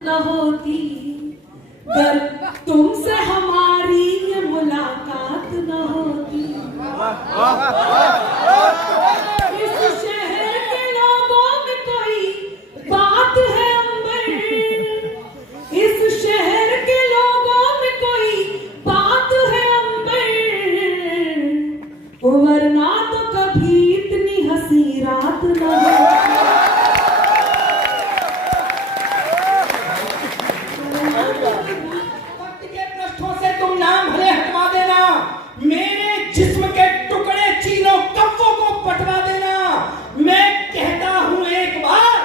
न होती गर तुमसे हमारी ये मुलाकात न होती। इस शहर के लोगों में कोई बात है अंबर, इस शहर के लोगों में कोई बात है अंबर, वरना तो कभी इतनी हंसी रात न होती। मेरे जिस्म के टुकड़े चीनों कब्बों को पटवा देना। मैं कहता हूं एक बार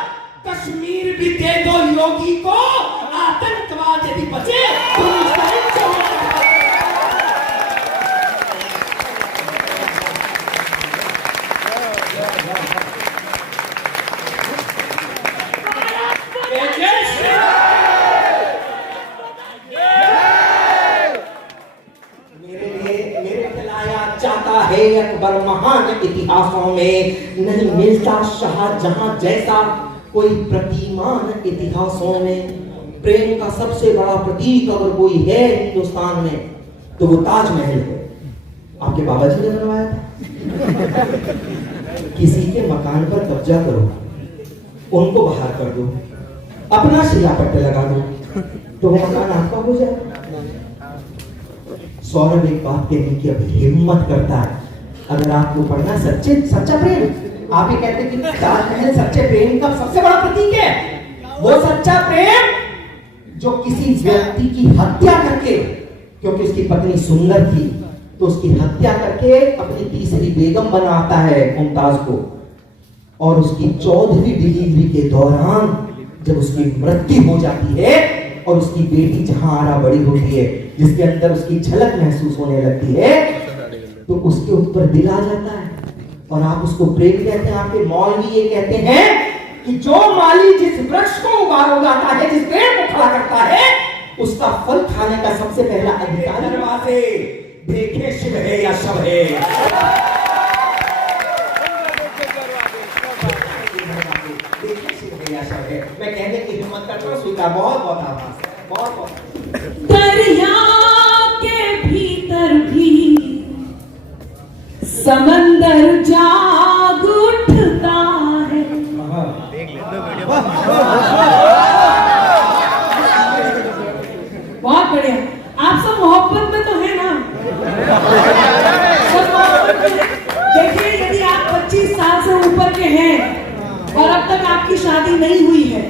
कश्मीर भी दे दो योगी को, आतंकवाद यदि बचे तो चाहता है अकबर महान इतिहासों में नहीं मिलता शाहजहां जैसा कोई प्रतिमान इतिहासों में। प्रेम का सबसे बड़ा प्रतीक अगर कोई है हिंदुस्तान में तो वो ताजमहल है। आपके बाबा जी ने बनवाया था। किसी के मकान पर कब्जा करो, उनको बाहर कर दो, अपना शिलापट्ट लगा दो तो वो मकान आपका हो जाए। सौरभ एक बात कहने की अभी हिम्मत करता है, अगर आपको पढ़ना सच्चा प्रेम, आप ही कहते कि ताजमहल सच्चे प्रेम का सबसे बड़ा प्रतीक है। वो सच्चा प्रेम जो किसी व्यक्ति की हत्या करके, क्योंकि उसकी पत्नी सुंदर थी तो उसकी हत्या करके अपनी तीसरी बेगम बनाता है मुमताज को, और उसकी 14वीं डिलीवरी के दौरान जब उसकी मृत्यु हो जाती है और उसकी बेटी जहां आरा बड़ी होती है, जिसके अंदर उसकी झलक महसूस होने लगती है, तो उसके ऊपर दिल आ जाता है और आप उसको प्रेम कहते हैं। आपके मौलवी ये कहते हैं कि जो माली जिस वृक्ष को उगाता है, जिस पेड़ को खड़ा करता है, उसका फल खाने का सबसे पहला अधिकार दरवाजे देखे शिव है या शव है। देखे शिव है या शव है। मैं कहने की हिम्मत करता हूं। स्वीकार। बहुत बहुत आभार। बहुत बहुत। दरिया के भीतर भी समंदर जाग उठता है। बहुत बढ़िया। आप सब मोहब्बत में तो है ना? सब मोहब्बत में। देखिए, यदि आप 25 साल से ऊपर के हैं और अब तक आपकी शादी नहीं हुई है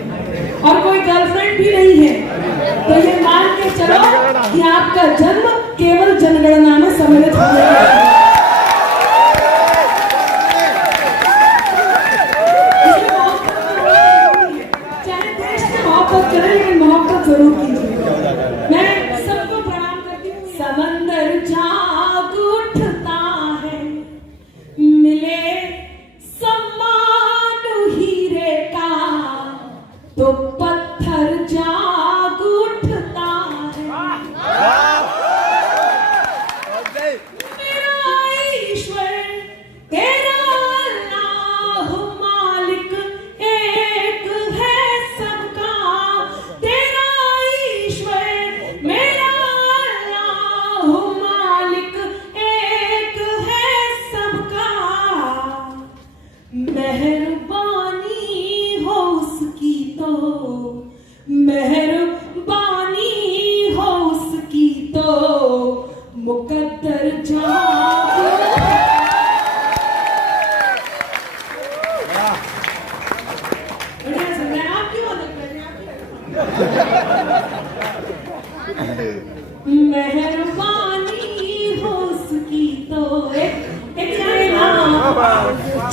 और कोई गर्लफ्रेंड भी नहीं है, तो ये मान के चलो कि आपका जन्म केवल जनगणना में सम्मिलित हो गया। चाहे देश से मोहब्बत करें, लेकिन मोहब्बत जरूर कीजिए। मैं सबको प्रणाम करती हूँ। समंदर जाग उठता है, मिले सम्मान हीरे का तो पत्थर जाग उठता है। मेरा ईश्वर तेरा अल्लाह मालिक एक है सबका, तेरा ईश्वर मेरा अल्लाह मालिक एक है सबका। मेहरबानी हो उसकी तो, मेहरबानी हो उसकी तो मुकद्दर जाग। बढ़िया से मैं आपकी मदद कर रही हूँ। मेहरबानी हो उसकी तो एक ना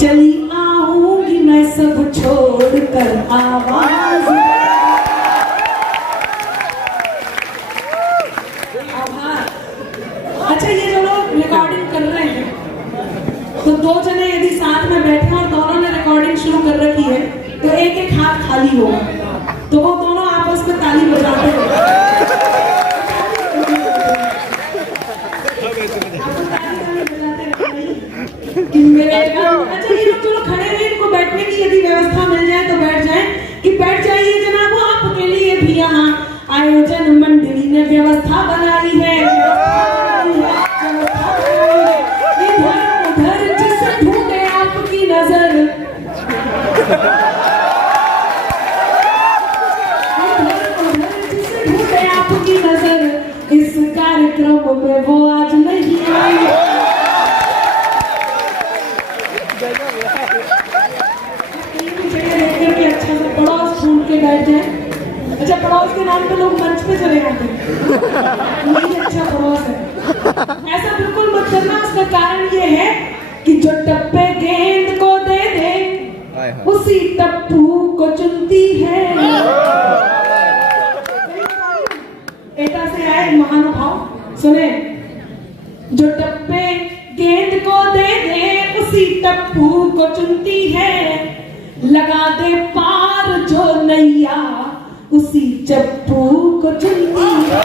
चली आऊंगी मैं सब छोड़ कर आवाज। अच्छा, ये जो लोग रिकॉर्डिंग कर रहे हैं, तो दो जने यदि साथ में बैठे और दोनों ने रिकॉर्डिंग शुरू कर रखी है तो एक एक हाथ खाली होगा, तो वो दोनों आपस में ताली बजाते हैं। कि मेरे अच्छा, ये लोग जो खड़े हैं, इनको बैठने की यदि व्यवस्था मिल जाए तो बैठ जाए, कि बैठ जाइए जनाब, आप अकेले ये भी यहाँ आयोजन मंडली ने व्यवस्था बनाई है, इधर उधर जिसे ढूंढे आपकी नजर, आपकी नजर, इस कार्यक्रम में वो आज नहीं आई। अच्छा सा पड़ोस ढूंढ के बैठ जाए। अच्छा, पड़ोस के नाम पे लोग मंच पे चले जाते हैं, यही अच्छा पड़ोस है। ऐसा बिल्कुल मत करना। उसका कारण ये है कि जो टप्पे गेंद को दे दे उसी टप्पू को चुनती है। एटा से आए महानुभाव, सुने, जो टप्पे गेंद को दे दे उसी टप्पू को चुनती है, लगा दे पार जो नैया उसी चप्पू को चुनती है।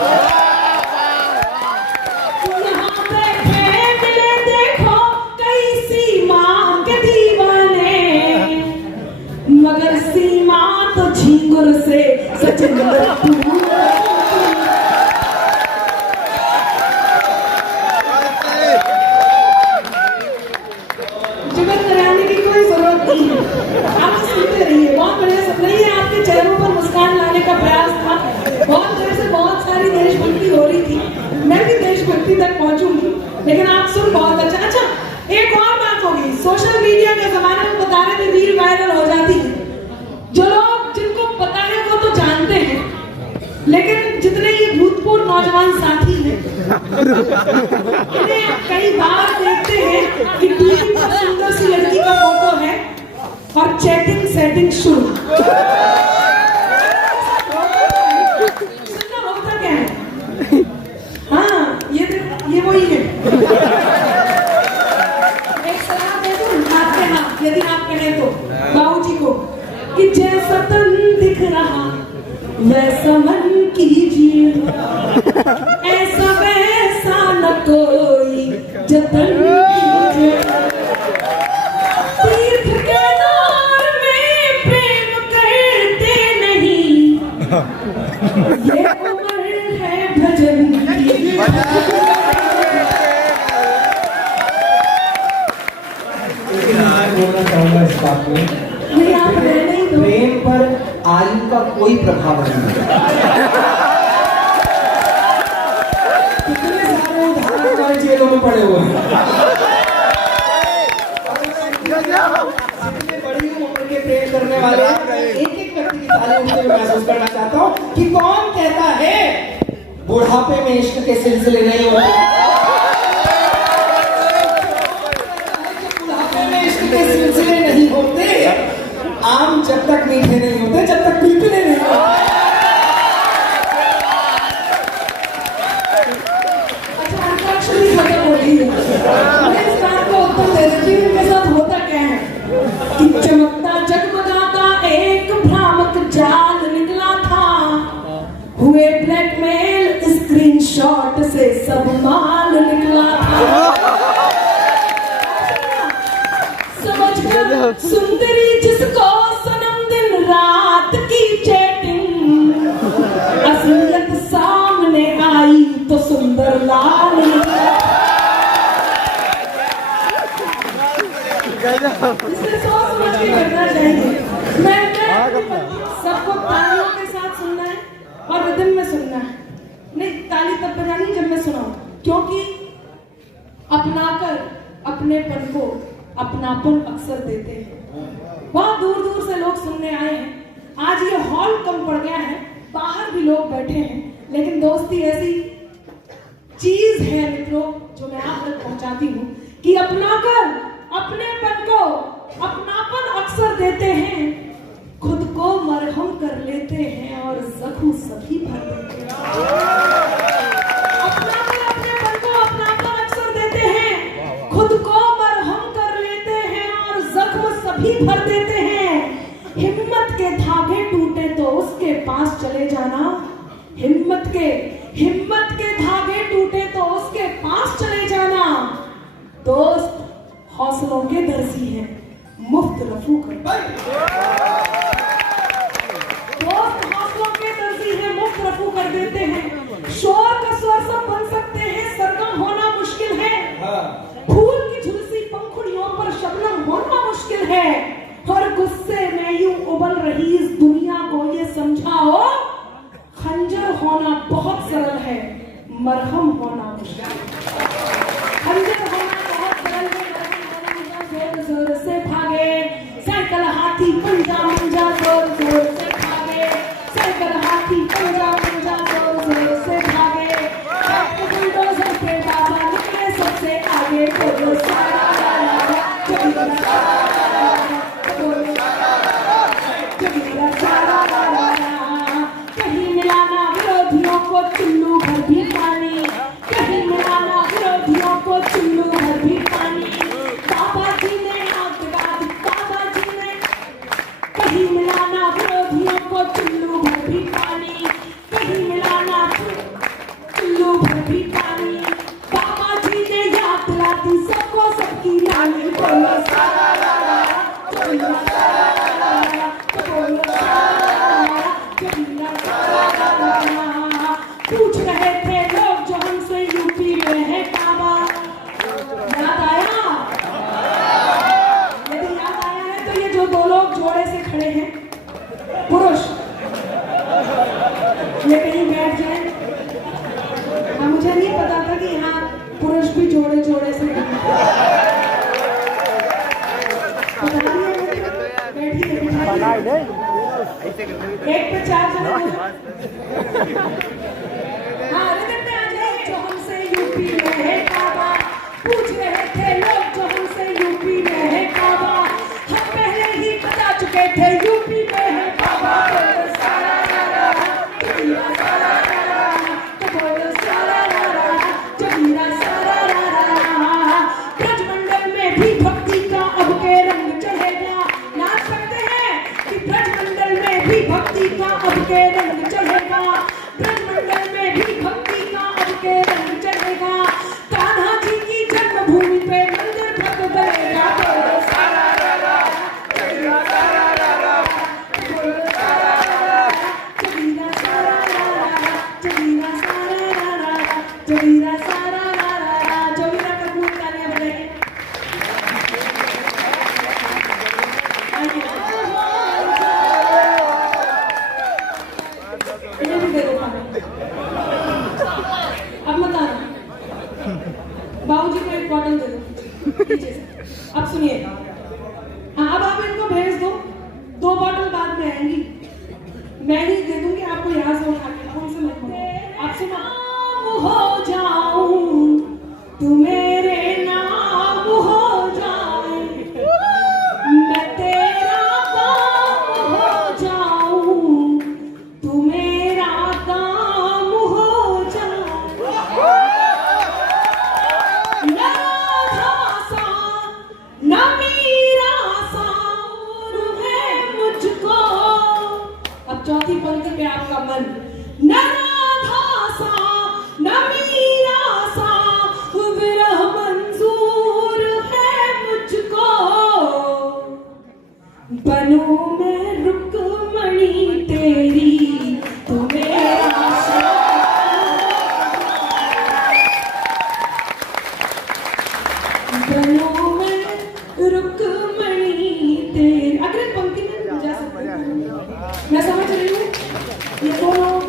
यहाँ बैठे मिले देखो कई सीमा के दीवाने, मगर सीमा तो झींगुर से सचिन तक पहुंचूंगी, लेकिन आप सुन बहुत अच्छा। एक और बात होगी, सोशल मीडिया के जमाने में बता रहे थे रील वायरल हो जाती है। जो लोग जिनको पता है वो तो जानते हैं, लेकिन जितने ये भूतपूर्व नौजवान साथी हैं इन्हें कई बार देखते हैं कि टीवी पर सुंदर सी लड़की का फोटो है और चैटिंग सेटिंग शुरू। सुनना होता क्या है? हाँ, ये वही है। एक सलाह दे दूं आपके हाथ, यदि आप कहें तो बाबूजी को, कि जैसा तन दिख रहा वैसा मन कीजिए, ऐसा वैसा न कोई जतन कीजिए। तीर्थ के नाम में प्रेम करते नहीं, ये उम्र है भजन की। बोलना चाहूंगा इस बात में, प्रेम पर आयु का कोई प्रभाव नहीं है। कितने सारे उदाहरण हमारे जेलों में पड़े हुए हैं। इतने बड़ी उम्र के प्रेम करने वाले एक एक व्यक्ति की ताली उठते हुए महसूस करना चाहता हूँ कि कौन कहता है बुढ़ापे में इश्क के सिलसिले नहीं होते, सिलसिले नहीं होते, आम जब तक मीठे नहीं होते जब तक पीपले नहीं होते। अच्छा, अंतराक्षरी खत्म हो गई है, मैं इस बात को उत्तर दे देती हूँ। इनके साथ होता क्या है कि चमकता जगमगाता एक भ्रामक जाल निकला था, हुए ब्लैकमेल स्क्रीनशॉट से सब माल निकला था। सुंदरी जिसको सनम दिन रात की चैटिंग, असलियत सामने आई तो सुंदर लाल। इसे सोच समझ के करना चाहिए। मैं सबको तालियों के साथ सुनना है और रिदम में सुनना है। नहीं, ताली तब बजानी जब मैं सुनाऊं, क्योंकि अपनाकर अपनेपन को अपनापन अक्सर देते हैं। बहुत दूर दूर से लोग सुनने आए हैं। आज ये हॉल कम पड़ गया है, बाहर भी लोग बैठे हैं, लेकिन दोस्ती ऐसी चीज है मित्रों जो मैं आप तक पहुंचाती हूँ कि अपनाकर अपनेपन को अपनापन अक्सर देते हैं, खुद को मरहम कर लेते हैं और जख्म सभी भर देते हैं। अपनाकर अपनेपन को अपनापन अक्सर देते हैं, खुद को सभी भर देते हैं। हिम्मत के धागे टूटे तो उसके पास चले जाना, हिम्मत के धागे टूटे तो उसके पास चले जाना। दोस्त हौसलों के दर्जी हैं, मुफ्त रफू कर। दोस्त हौसलों के दर्जी होना बहुत सरल है, मरहम होना मुश्किल। खंजर होना बहुत सरल है, मरहम होना जोर जोर से भागे। साइकिल हाथी पंजा मंजा जोर जोर से भागे। साइकिल हाथी पंजा मंजा जोर जोर से भागे। बुलडोजर के बाबा निकले सबसे आगे। बोलो सारा ला ला, जगीरा सारा ला ला, बोलो जगीरा सारा ला ला। कहीं मिलाना विरोधियों को चुल्लू भर भी पानी। कहीं मिलाना विरोधियों को चुल्लू भर भी पानी। बाबा जी ने आग लगा दी, बाबा जी ने। कहीं मिलाना विरोधियों को चुल्लू भर भी पानी। कहीं मिलाना चुल्लू भर भी पानी। बाबा जी ने याद दिला दी सबको सबकी नानी। बोलो सारा ला ला, बोलो सारा ला ला, बोलो सारा ला ला, जगीरा सारा ला ला। पूछ रहे थे लोग जो हमसे यूपी में है काबा। याद आया? यदि याद आया है तो ये जो दो लोग जोड़े से खड़े हैं, पुरुष, ये कहीं बैठ जाए। हाँ, मुझे नहीं पता था कि यहाँ पुरुष भी जोड़े जोड़े से खड़े हैं। पता नहीं है, बैठिए, बिठाइए। एक पे 4 जने हाँ, रिदम में आ जाए। जो हमसे यूपी में है काबा। पूछ रहे थे लोग जो हमसे यूपी में है काबा। हम पहले ही बता चुके थे यूपी में है काबा। बोलो सारा ला ला, जगीरा सारा ला ला, तो बोलो सारा ला ला, जगीरा सारा ला ला। ब्रजमंडल में भी भक्ति का अब के रंग चढ़ेगा। नाच सकते हैं कि ब्रजमंडल में भी भक्ति का अब के रंग चढ़ेगा। ब्रजमंडल में भी भक्ति का अब के रंग चढ़ेगा। कान्हा जी की जन्मभूमि पे मंदिर भक्त बनेगा। बोलो सारा ला ला, जगीरा सारा ला ला, बोलो सारा ला ला, जगीरा सारा ला ला, जगीरा सारा ला ला, जगीरा सारा ला ला। जगीरा का खूब तालियां बजाइए। इन्हें भी दे दो खाने। अब मत आना, बाबूजी को एक बॉटल दे दो पीछे से। अब सुनिए, हाँ, अब आप इनको भेज दो। 2 बॉटल बाद में आएंगी, मैं ही दे दूंगी आपको यहाँ से उठा के। कौन से मत बोलो, आप सुना। हो जाऊं तू मेरे नाम हो जाए, मैं तेरा काम हो जाऊं, तू मेरा काम हो जाए। ना राधा सा ना मीरा सा है मुझको। अब चौथी पंक्ति पे आपका मन। ना राधा सा ना मीरा सा विरह मंजूर है मुझको। बनूं मैं रुक्मणी तेरी, तू मेरा बनूं मैं रुक्मणी तेरी। अगली पंक्ति में जा सकते हैं। मैं समझ रही हूँ ये दोनों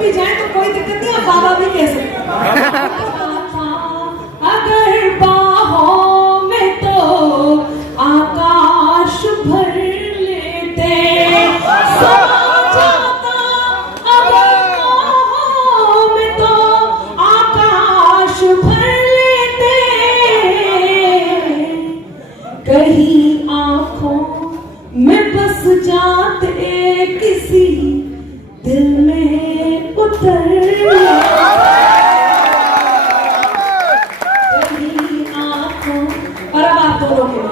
भी जाए तो कोई दिक्कत नहीं, आप बाबा भी कह सकते हैं। अगर बाहों में तो आकाश भर लेते, समा जाता। अगर बाहों में तो आकाश भर लेते, कहीं आंखों में बस जाते, किसी दिल में उतर कहीं आंखों। और अब आप दोनों के लिए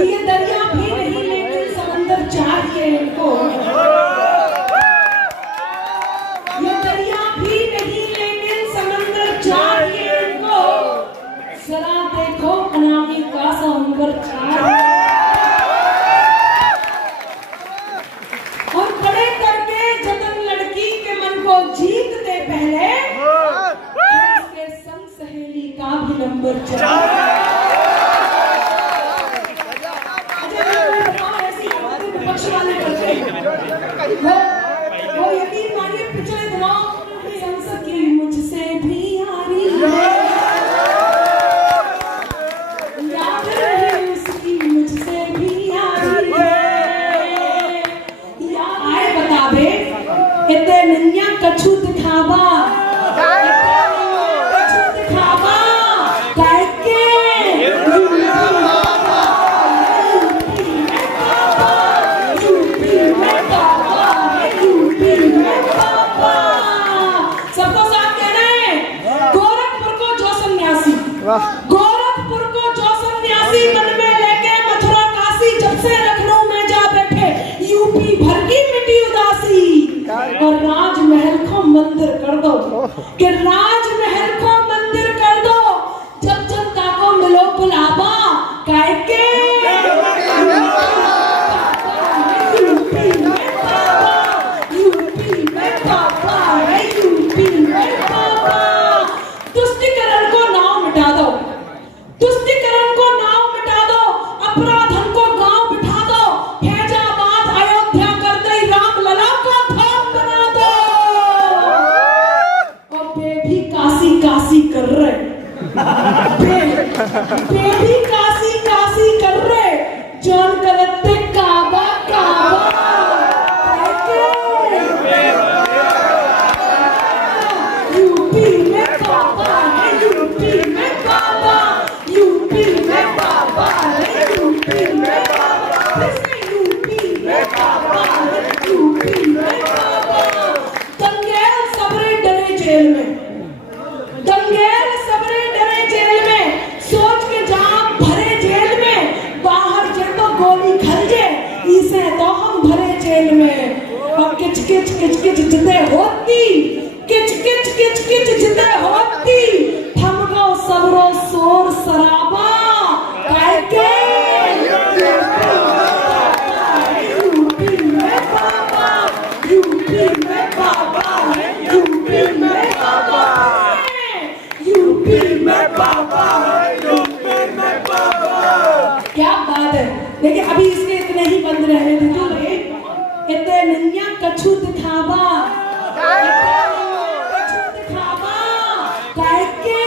ये दरिया भी नहीं लेकिन समंदर चाहिए इनको। ये दरिया भी नहीं लेकिन समंदर चाहिए इनको। जरा देखो अनामी का समंदर चाहिए। और खड़े करके जतन लड़की के मन को जीतते पहले उसके संग सहेली का भी नंबर चाहिए। वो यकीन मानिए पिछले दिनों संसद की मुझसे भी यारी है, याद रहे उसकी मुझसे भी यारी है। या आए बतावे इतने नन्या कछु दिखावा, कछु दिखावा करके गोरखपुर को जो सन्यासी मन में लेके मथुरा काशी जब से लखनऊ में जा बैठे यूपी भर की मिट्टी उदासी। और राजमहल को मंदिर कर दो कि राजमहल को मंदिर कर दो। जब जनता को मिलो बुलावा काय के यूपी में पापा है, यूपी में पापा। तुष्टिकरण को नाम मिटा दो, तुष्टिकरण को नाम मिटा दो, अपराधन को गांव बिठा दो, फैजाबाद अयोध्या कर दे रामलला को धाम बना दो। और बेबी काशी काशी कर रहे, बेबी काशी काशी कर रहे, जॉन करते काबा काबा। यूपी में पापा है, यूपी में पापा, यूपी में पापा है, यूपी में पापा, यूपी में पापा है, यूपी में पापा। दंगेल सबरे डरे जेल में, दंगेल सबरे डरे जेल में, सोच के जाम भरे जेल में, बाहर जे तो गोली खल जे, इसे तो हम भरे जेल में। और किच किच किच किच जिते होती, किच किच किच किच जिते होती, थम गो सबरो शोर शराबा काय के यूपी में पापा, यूपी में पापा है, यूपी में पापा, यूपी में पापा है, यूपी में पापा। क्या बात है। देखिए अभी इसके इतने ही बंद रहने देते हुए इतने नन्या कछु दिखावा, कछु दिखावा काय के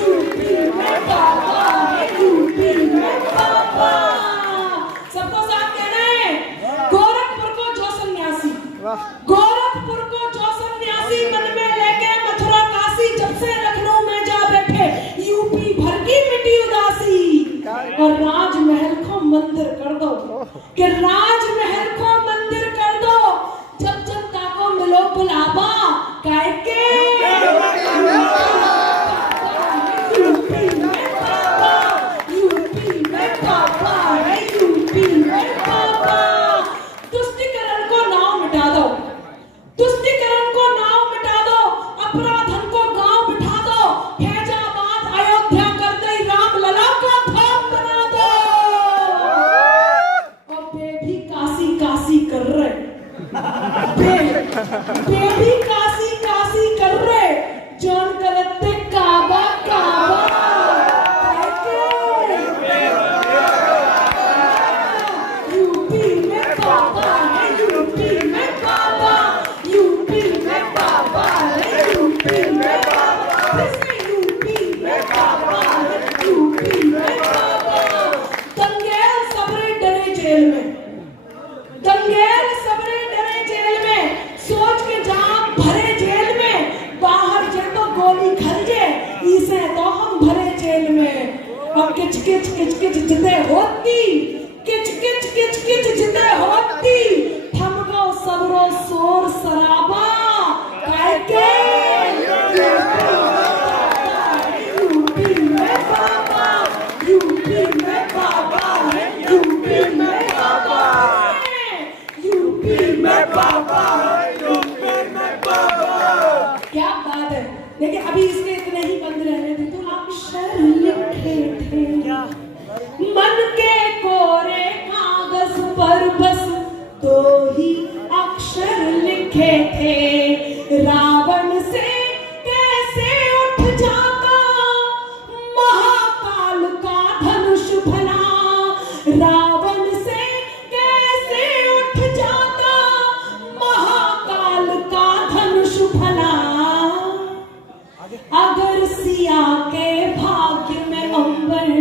यूपी में पापा है, यूपी में पापा। सबको साथ कहना है गोरखपुर को जो सन्यासी, गोरखपुर को जो सन्यासी मन में लेके मथुरा काशी जब से लखनऊ में जा बैठे यूपी भर की मिट्टी उदासी। और राजमहल को मंदिर कर दो कि राजमहल को मंदिर कर दो। जब जनता को मिलो बुलावा काय के यूपी में पापा, यूपी में पापा है, यूपी में पापा। तुष्टिकरण को नाम मिटा दो, तुष्टिकरण को नाम मिटा दो, अपराधन को गांव बिठा दो, फैजाबाद अयोध्या कर दे रामलला को धाम बना दो। और बेबी काशी काशी कर रहे, बेबी काशी काशी कर रहे, जॉन करते काबा काबा। यूपी में पापा है, यूपी में पापा, यूपी में पापा है, यूपी में पापा, यूपी में पापा है, यूपी में पापा। दंगेल सबरे डरे जेल में, दंगेल सबरे डरे जेल में, सोच के जाम भरे जेल में, बाहर जे तो गोली खल जे, इसे तो हम भरे जेल में। और किच किच किच किच जिते होती, किच किच किच किच जिते होती, दो ही अक्षर लिखे थे, रावण से कैसे उठ जाता महाकाल का धनुष भला, रावण से कैसे उठ जाता महाकाल का धनुष भला, अगर सिया के भाग्य में अंबर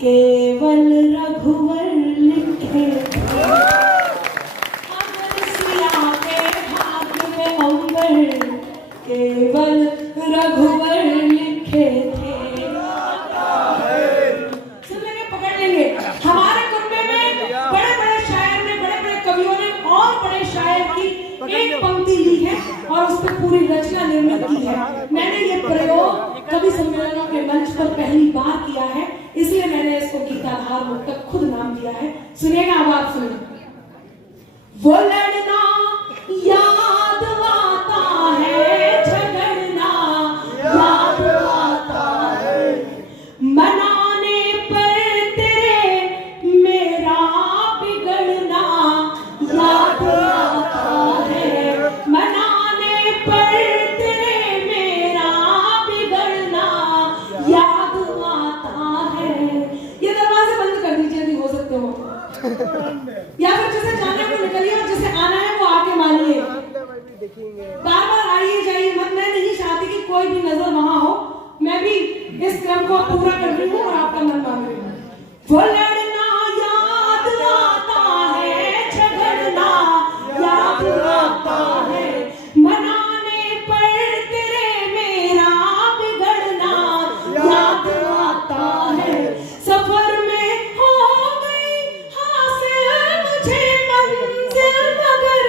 केवल रघुवर लिखे थे, अगर सिया के भाग्य में अंबर केवल रघुवर लिखे थे। सुन लेंगे, पकड़ लेंगे। हमारे कुनबे में बड़े बड़े शायर ने, बड़े बड़े कवियों ने और बड़े शायर की एक पंक्ति ली है और उस पर पूरी रचना निर्मित की है। मैंने ये प्रयोग कवि सम्मेलनों के मंच पर पहली बार किया है, इसलिए मैंने इसको गीताधार मुक्तक खुद नाम दिया है। सुनिएगा, अब आप सुनिए। वो लड़ना याद आता है, झगड़ना याद आता है, मनाने पर तेरे मेरा बिगड़ना याद आता है, मनाने पर तेरे मेरा बिगड़ना याद आता है। ये दरवाजे बंद कर दीजिए यदि हो सकते हो, या फिर जिसे जाने को निकलिए और जिसे आना है वो आके मानिए। बार बार आइए जाइए मत। मैं नहीं चाहती कि कोई भी नजर वहां हो। मैं भी इस क्रम को पूरा कर रही हूँ और आपका मन मान रही हूँ। वो लड़ना याद आता है, झगड़ना याद आता है, मनाने पर तेरे मेरा बिगड़ना याद आता है, सफर में हो गई हासिल मुझे मंजिल मगर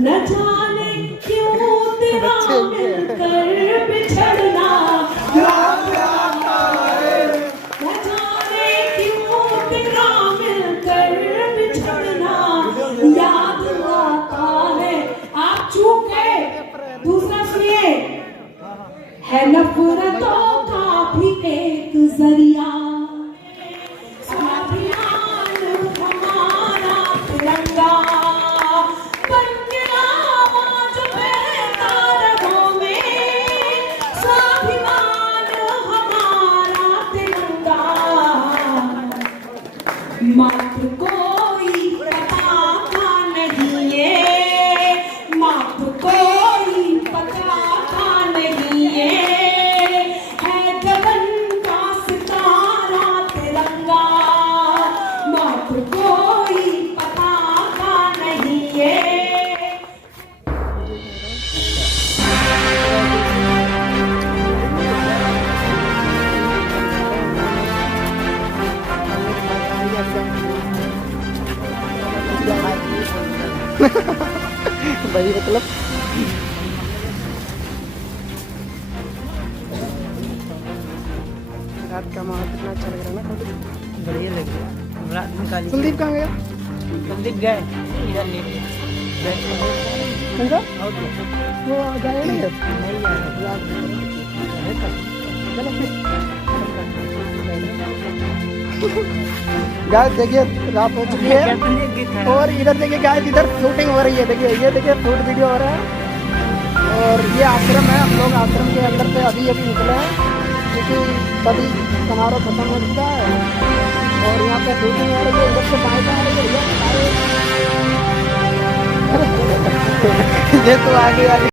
न जाने क्यों तेरा मिलकर बिछड़ना याद आता है, न जाने क्यों तेरा मिलकर बिछड़ना याद आता है। आप चूक गए। दूसरा सुनिए, है नफरतों का भी एक जरिया, स्वाभिमान हमारा तिरंगा बन गया जो बहता रगों में, स्वाभिमान हमारा तिरंगा, मात्र कोई पताका नहीं है, मात्र कोई पताका नहीं है गगन का सितारा तिरंगा, मात्र कोई पताका नहीं है। भाई मतलब रात का माहौल कितना अच्छा लग रहा है ना। बढ़िया लग रहा है। संदीप कहाँ गया? संदीप गए इधर ले कहाँ? वो आ जाए नहीं जब नहीं चलो गाइस देखिए रात हो चुकी है और इधर देखिए गाइस इधर शूटिंग हो रही है। देखिए ये देखिए शूट वीडियो हो रहा है और ये आश्रम है। हम लोग आश्रम के अंदर से अभी अभी निकले हैं क्योंकि तभी समारोह खत्म हो चुका है और यहाँ पे शूटिंग हो रही है। इधर से बाएं आ रही है ये तो आगे वाली